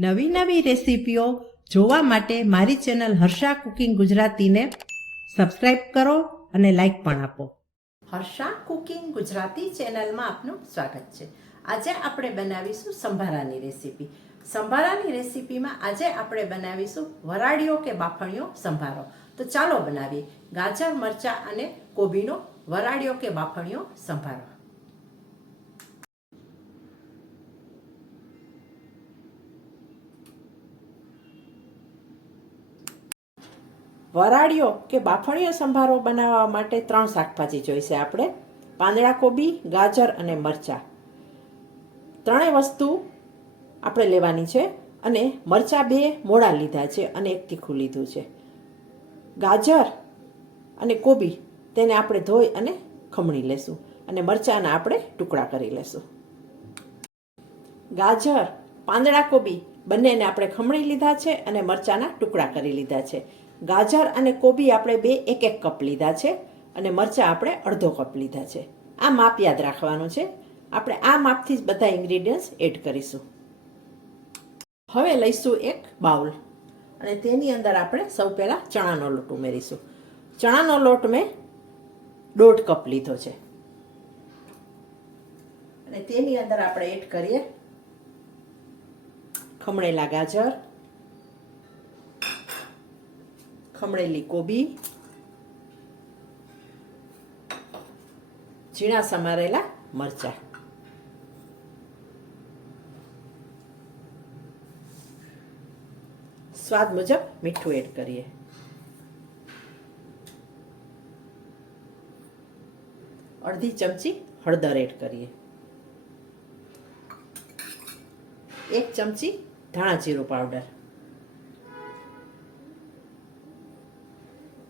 નવી નવી રેસીપીઓ જોવા માટે મારી ચેનલ હર્ષા કુકિંગ ગુજરાતીને સબસ્ક્રાઇબ કરો અને લાઈક પણ આપો. હર્ષા કુકિંગ ગુજરાતી ચેનલમાં આપનું સ્વાગત છે. આજે આપણે બનાવીશું સંભારાની રેસીપી. સંભારાની રેસીપીમાં આજે આપણે બનાવીશું વરાળીઓ કે બાફણીઓ સંભારો. તો ચાલો બનાવીએ. ગાજર, મરચાં અને કોબીનો વરાળીઓ કે બાફણીઓ સંભારો. વરાળીઓ કે બાફણીયો સંભારો બનાવવા માટે ત્રણ શાકભાજી જોઈશે આપણે. પાંદડા કોબી, ગાજર અને મરચાં. ત્રણેય વસ્તુ આપણે લેવાની છે અને મરચાં બે મોડા લીધા છે અને એક તીખું લીધું છે. ગાજર અને કોબી તેને આપણે ધોઈ અને ખમણી લેશું અને મરચાંના આપણે ટુકડા કરી લેશું. ગાજર, પાંદડા કોબી બંનેને આપણે ખમણી લીધા છે અને મરચાંના ટુકડા કરી લીધા છે. ગાજર અને કોબી આપણે બે એક એક કપ લીધા છે અને મરચાં આપણે અડધો કપ લીધા છે. આ માપ યાદ રાખવાનું છે. આપણે આ માપથી જ બધા ઇન્ગ્રીડિયન્ટ્સ એડ કરીશું. હવે લઈશું એક બાઉલ. અને તેની અંદર આપણે સૌ પહેલાં ચણાનો લોટ ઉમેરીશું. ચણાનો લોટ મેં દોઢ કપ લીધો છે. અને તેની અંદર આપણે એડ કરીએ ખમણેલા ગાજર ખમણેલી કોબી, ઝીણા સમારેલા મરચા. સ્વાદ મુજબ મીઠું એડ કરીએ. અડધી ચમચી હળદર એડ કરીએ. એક ચમચી ધાણા જીરું પાવડર.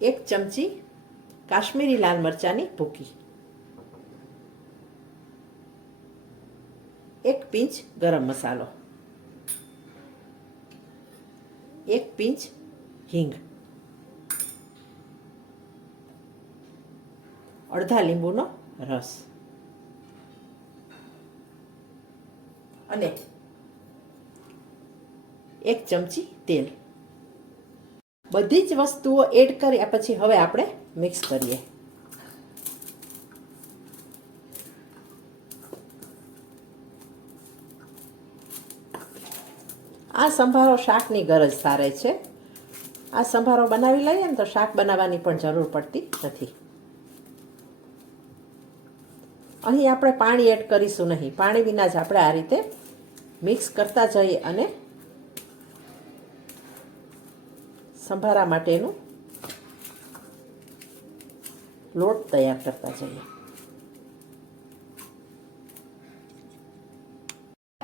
એક ચમચી કાશ્મીરી લાલ મરચાંની ભૂકી. એક પિંચ ગરમ મસાલો. એક પિંચ હિંગ. અડધા લીંબુનો રસ. અને એક ચમચી તેલ. બધી જ વસ્તુઓ એડ કર્યા પછી હવે આપણે મિક્સ કરીએ. આ સંભારો શાકની ગરજ સારે છે. આ સંભારો બનાવી લઈએ ને તો શાક બનાવવાની પણ જરૂર પડતી નથી. અહીં આપણે પાણી એડ કરીશું નહીં. પાણી વિના જ આપણે આ રીતે મિક્સ કરતા જઈએ અને સંભારા માટેનું લોટ તૈયાર કરતા જઈએ.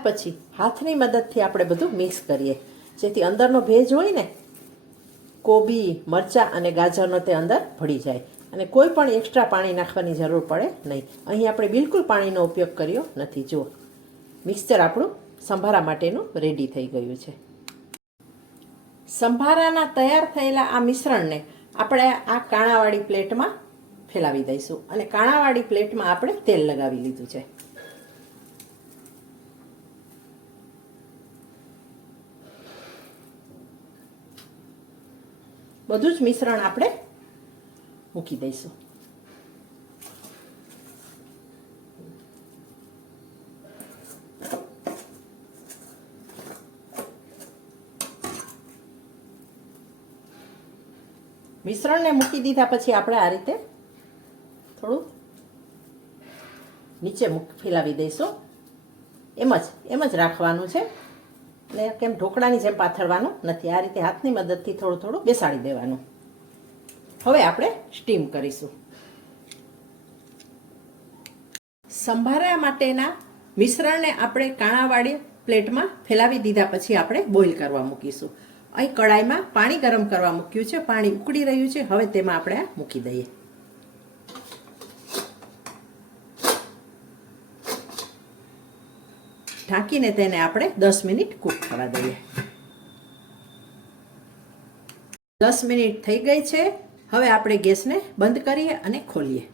પછી હાથની મદદથી આપણે બધું મિક્સ કરીએ. જેથી અંદરનો ભેજ હોય ને, કોબી, મરચાં અને ગાજરનો તે અંદર ભળી જાય. અને કોઈ પણ એક્સ્ટ્રા પાણી નાખવાની જરૂર પડે નહીં. અહીં આપણે બિલકુલ પાણીનો ઉપયોગ કર્યો નથી. જુઓ, મિક્સચર આપણું સંભારા માટેનું રેડી થઈ ગયું છે. સંભારાના તૈયાર થયેલા આ મિશ્રણને આપણે આ કાણાવાળી પ્લેટમાં ફેલાવી દઈશું અને કાણાવાળી પ્લેટમાં આપણે તેલ લગાવી લીધું છે. બધું જ મિશ્રણ આપણે મૂકી દઈશું. મિશ્રણને મૂકી દીધા પછી આપણે આ રીતે થોડું નીચે મૂક, ફેલાવી દઈશું. એમ જ એમ જ રાખવાનું છે. એટલે કેમ ઢોકળાની જેમ પાથરવાનું નથી, આ રીતે હાથની મદદથી થોડું થોડું બેસાડી દેવાનું. હવે આપણે સ્ટીમ કરીશું. સંભારા માટેના મિશ્રણને આપણે કાણાવાળી પ્લેટમાં ફેલાવી દીધા પછી આપણે બોઇલ કરવા મૂકીશું. અહીં કડાઈમાં પાણી ગરમ કરવા મૂક્યું છે, પાણી ઉકળી રહ્યું છે. હવે તેમાં આપણે મૂકી દઈએ. ઢાંકીને તેને આપણે દસ મિનિટ કૂક થવા દઈએ. દસ મિનિટ થઈ ગઈ છે. હવે આપણે ગેસને બંધ કરીએ અને ખોલીએ.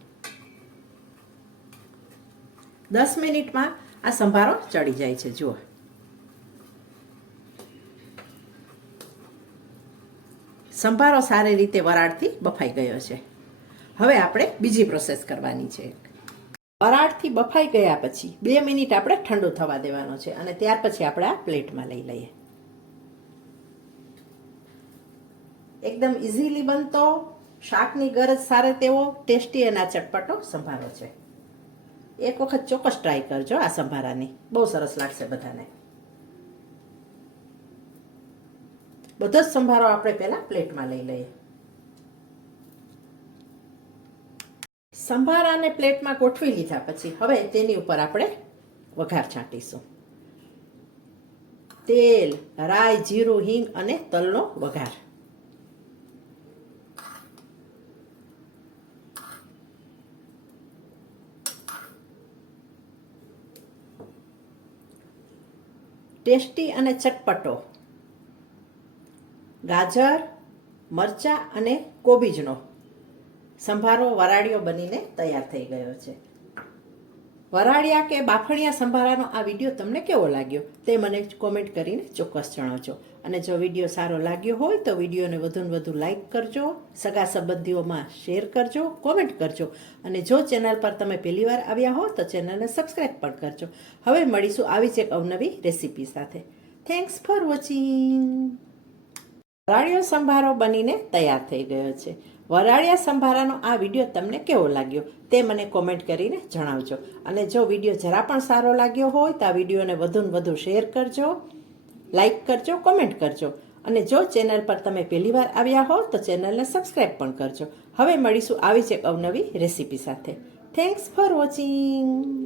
દસ મિનિટમાં આ સંભારો ચડી જાય છે. જુઓ. સંભારો સારી રીતે વરાળથી બફાઈ ગયો છે. હવે આપણે બીજી પ્રોસેસ કરવાની છે. વરાળથી બફાઈ ગયા પછી બે મિનિટ આપણે ઠંડુ થવા દેવાનો છે અને ત્યાર પછી આપણે આ પ્લેટમાં લઈ લઈએ. એકદમ ઇઝીલી બનતો, શાકની ગરજ સારે તેવો, ટેસ્ટી અને આ ચટપટો સંભારો છે. એક વખત ચોક્કસ ટ્રાય કરજો આ સંભારાની. બહુ સરસ લાગશે બધાને. બધો જ સંભારો આપણે પહેલાં પ્લેટમાં લઈ લઈએ. સંભારાને પ્લેટમાં ગોઠવી લીધા પછી હવે તેની ઉપર આપણે વઘાર છાંટીશું. તેલ, રાઈ, જીરું, હિંગ અને તલનો વઘાર. ટેસ્ટી અને ચટપટો. ગાજર, મરચાં અને કોબીજનો સંભારો વરાળીઓ બનીને તૈયાર થઈ ગયો છે. વરાળિયા કે બાફણિયા સંભારાનો આ વીડિયો તમને કેવો લાગ્યો તે મને કોમેન્ટ કરીને ચોક્કસ જણાવજો. અને જો વીડિયો સારો લાગ્યો હોય તો વિડીયોને વધુને વધુ લાઈક કરજો, સગા સંબંધીઓમાં શેર કરજો, કોમેન્ટ કરજો. અને જો ચેનલ પર તમે પહેલીવાર આવ્યા હો તો ચેનલને સબસ્ક્રાઈબ પણ કરજો. હવે મળીશું આવી જ એક અવનવી રેસીપી સાથે. થેન્ક્સ ફોર વોચિંગ વરાળિયો સંભારો બનીને તૈયાર થઈ ગયો છે. વરાળિયા સંભારાનો આ વીડિયો તમને કેવો લાગ્યો તે મને કોમેન્ટ કરીને જણાવજો. અને જો વીડિયો જરા પણ સારો લાગ્યો હોય તો આ વિડીયોને વધુને વધુ શેર કરજો લાઇક કરજો, કોમેન્ટ કરજો. અને જો ચેનલ પર તમે પહેલીવાર આવ્યા હો તો ચેનલને સબસ્ક્રાઈબ પણ કરજો. હવે મળીશું આવી જ એક અવનવી રેસીપી સાથે. Thanks for watching